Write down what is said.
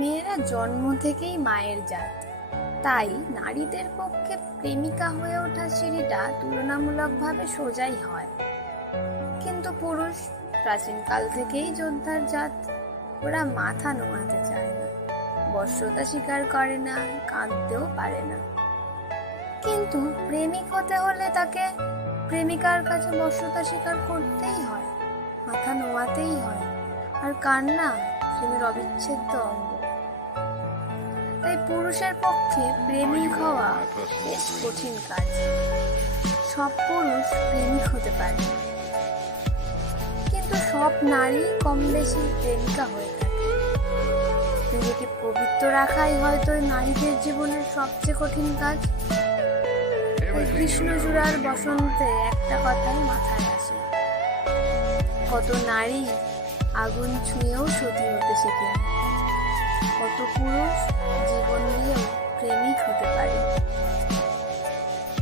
মেয়েরা জন্ম থেকেই মায়ের জাত, তাই নারীদের পক্ষে প্রেমিকা হয়ে ওঠার সিঁড়িটা তুলনামূলকভাবে সোজাই হয়। কিন্তু পুরুষ প্রাচীনকাল থেকেই যোদ্ধার জাত। ওরা মাথা নোয়াতে চায় না, বশ্যতা স্বীকার করে না, কাঁদতেও পারে না। কিন্তু প্রেমিক হতে হলে তাকে প্রেমিকার কাছে বশ্যতা স্বীকার করতেই হয়, মাথা নোয়াতেই হয়। আর কান্না প্রেমের অবিচ্ছেদ্য অঙ্গ। তাই পুরুষের পক্ষে প্রেমিক হওয়া বেশ কঠিন কাজ। সব পুরুষ প্রেমিক হতে পারে, কিন্তু সব নারী কম বেশি প্রেমিকা হয়ে থাকে। নিজেকে পবিত্র রাখাই হয়তো নারীদের জীবনের সবচেয়ে কঠিন কাজ। কৃষ্ণচূড়ার বসন্তে একটা কথাই মাথায় আসে, কত নারী আগুন ছুঁয়েও সতী হতে শেখে, কত পুরুষ জীবন দিয়েও প্রেমিক হতে পারে।